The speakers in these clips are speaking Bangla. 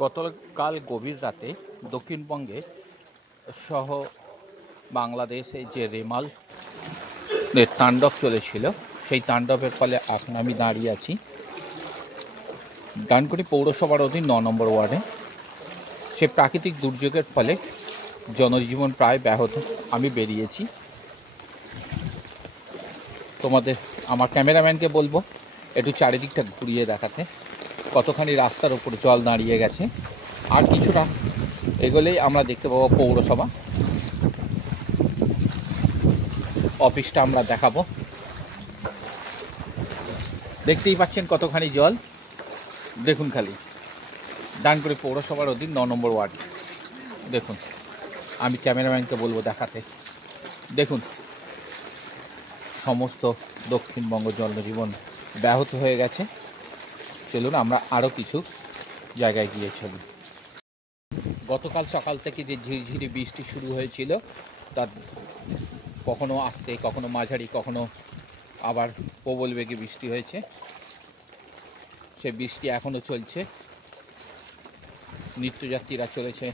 গতকাল গভীর রাতে দক্ষিণবঙ্গে সহ বাংলাদেশে যে রেমালের তাণ্ডব চলেছিল, সেই তাণ্ডবের ফলে এখন আমি দাঁড়িয়ে আছি ডানকুনি পৌরসভার অধীন ৯ নম্বর ওয়ার্ডে। সে প্রাকৃতিক দুর্যোগের ফলে জনজীবন প্রায় ব্যাহত। আমি বেরিয়েছি, আমার ক্যামেরাম্যানকে বলবো একটু চারিদিকটা ঘুরিয়ে দেখাতে। কতখানি রাস্তার ওপর জল দাঁড়িয়ে গেছে। আর কিছুটা এগোলেই আমরা দেখতে পাবো পৌরসভা অফিসটা আমরা দেখাবো। দেখতেই পাচ্ছেন কতখানি জল, দেখুন খালি ডানকুনি পৌরসভার অধীন ৯ নম্বর ওয়ার্ড। দেখুন, আমি ক্যামেরাম্যানকে বলবো দেখাতে। দেখুন, সমস্ত দক্ষিণবঙ্গ জনজীবন ব্যাহত হয়ে গেছে। চলুন আমরা আরও কিছু জায়গায় গিয়ে চলি। গতকাল সকাল থেকে যে ঝিরিঝিরি বৃষ্টি শুরু হয়েছিল, তার কখনো আস্তে, কখনো মাঝারি, কখনো আবার প্রবল বেগে বৃষ্টি হয়েছে। সে বৃষ্টি এখনও চলছে। নিত্যযাত্রীরা চলেছে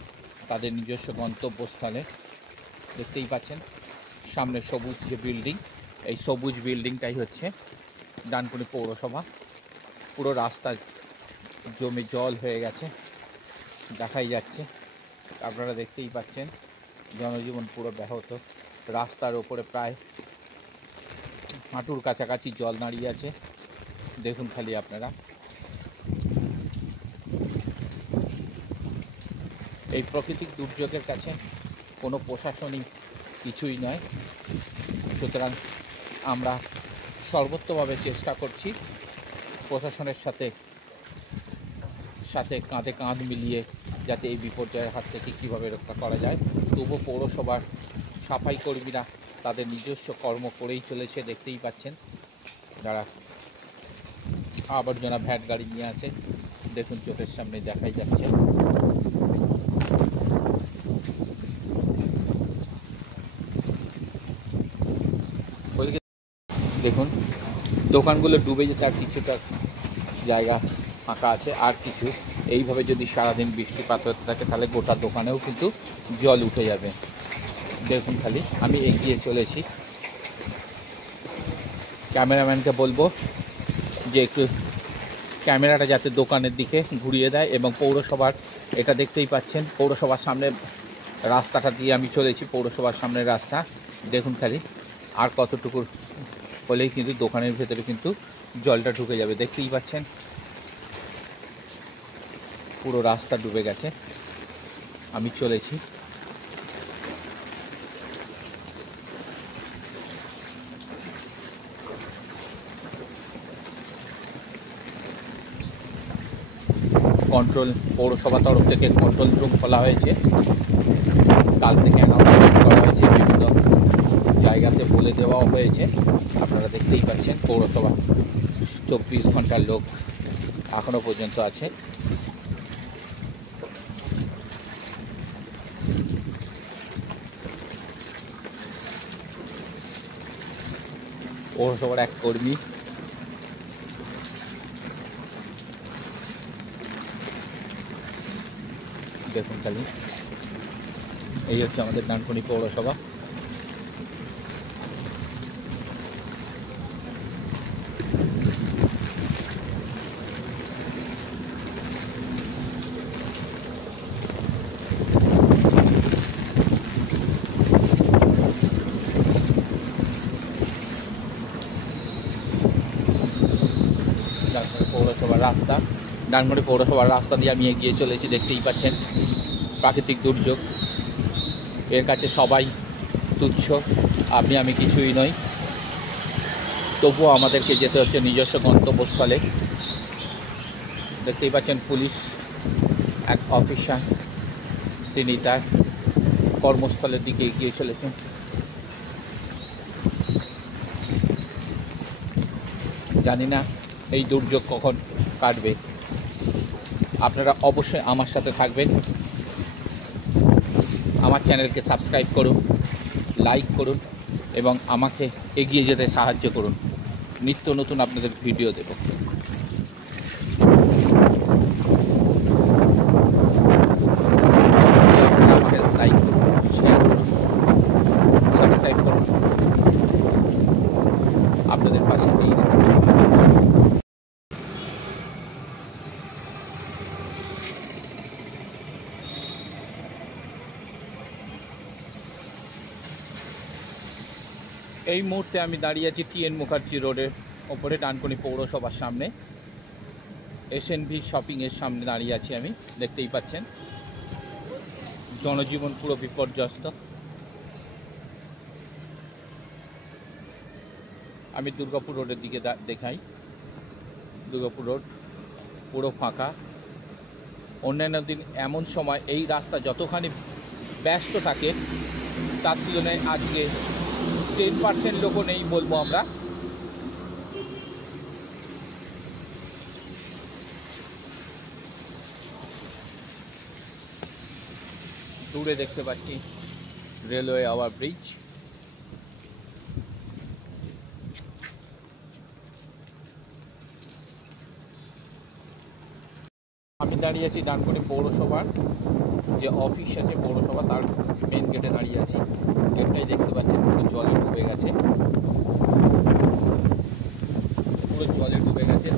তাদের নিজস্ব গন্তব্যস্থলে। দেখতেই পাচ্ছেন সামনে সবুজ যে বিল্ডিং, এই সবুজ বিল্ডিংটাই হচ্ছে ডানকুনি পৌরসভা। পুরো রাস্তা জমে জল হয়ে গেছে, দেখাই যাচ্ছে। আপনারা দেখতেই পাচ্ছেন জনজীবন পুরো ব্যাহত। রাস্তার ওপরে প্রায় হাঁটুর কাছাকাছি জল দাঁড়িয়ে আছে। দেখুন খালি আপনারা। এই প্রাকৃতিক দুর্যোগের কাছে কোনো প্রশাসনিক কিছুই নয়। সুতরাং আমরা সর্বোত্তভাবে চেষ্টা করছি প্রশাসনের সাথে কাঁধে কাঁধ মিলিয়ে যাতে এই বিপর্যয়ের হাত থেকে কীভাবে রক্ষা করা যায়। তবুও পৌরসভার সাফাই কর্মীরা তাদের নিজস্ব কর্ম করেই চলেছে। দেখতেই পাচ্ছেন যারা আবর্জনা ভ্যাট গাড়ি নিয়ে আসে, দেখুন চোখের সামনে দেখাই যাচ্ছে। দেখুন দোকানগুলো ডুবে যেতে আর কিছুটা জায়গা ফাঁকা আছে। আর কিছু এইভাবে যদি সারাদিন বৃষ্টিপাত হতে থাকে তাহলে গোটা দোকানেও কিন্তু জল উঠে যাবে। দেখুন খালি, আমি এগিয়ে চলেছি। ক্যামেরাম্যানকে বলবো যে একটু ক্যামেরাটা যাতে দোকানের দিকে ঘুরিয়ে দেয়। এবং পৌরসভার, এটা দেখতেই পাচ্ছেন পৌরসভার সামনে রাস্তাটা দিয়ে আমি চলেছি, পৌরসভার সামনের রাস্তা। দেখুন খালি আর কতটুকু হলেই কিন্তু দোকানের ভেতরে কিন্তু জলটা ঢুকে যাবে। দেখতেই পাচ্ছেন পুরো রাস্তা ডুবে গেছে। আমি চলেছি। পৌরসভা তরফ থেকে কন্ট্রোল রুম খোলা হয়েছে। কাল থেকে অ্যানাউন্সমেন্ট করা হয়েছে, বিভিন্ন জায়গাতে বলে দেওয়াও হয়েছে। আপনারা দেখতেই পাচ্ছেন পৌরসভা 24 ঘন্টার লোক এখনও পর্যন্ত আছে। পৌরসভার এক কর্মী দেখুন খালি, এই হচ্ছে আমাদের ডানকুনি পৌরসভা। পৌরসভার রাস্তা, ডানকুনি পৌরসভার রাস্তা দিয়ে আমি এগিয়ে চলেছি। দেখতেই পাচ্ছেন প্রাকৃতিক দুর্যোগ, এর কাছে সবাই তুচ্ছ, আমি কিছুই নই। তবুও আমাদেরকে যেতে হচ্ছে নিজস্ব গন্তব্যস্থলে। দেখতেই পাচ্ছেন পুলিশ এক অফিসার, তিনি তার কর্মস্থলের দিকে এগিয়ে চলেছেন। জানি না এই দুর্যোগ কখন কাটবে। আপনারা অবশ্যই আমার সাথে থাকবেন। আমার চ্যানেলকে সাবস্ক্রাইব করুন, লাইক করুন এবং আমাকে এগিয়ে যেতে সাহায্য করুন। নিত্য নতুন আপনাদের ভিডিও দেব। এই মুহূর্তে আমি দাঁড়িয়ে আছি টি এন মুখার্জি রোডের ওপরে, ডানকুনি পৌরসভার সামনে। এসএনভি শপিংয়ের সামনে দাঁড়িয়ে আছি আমি, দেখতেই পাচ্ছেন জনজীবন পুরো বিপর্যস্ত। আমি দুর্গাপুর রোডের দিকে দেখাই। দুর্গাপুর রোড পুরো ফাঁকা। অন্যান্য দিন এমন সময় এই রাস্তা যতখানি ব্যস্ত থাকে তার তুলনায় আজকে 10% লোকও নেই বলবো আমরা। দূরে দেখতে পাচ্ছি রেলওয়ে ওভার ব্রিজ। আমি দাঁড়িয়ে আছি ডানকুনি পৌরসভার যে অফিস আছে পৌরসভা, তার মেন গেটে দাঁড়িয়ে আছি। গেটটাই দেখতে পাচ্ছেন পুরো জলে ডুবে গেছে, পুরো জলে ডুবে গেছে।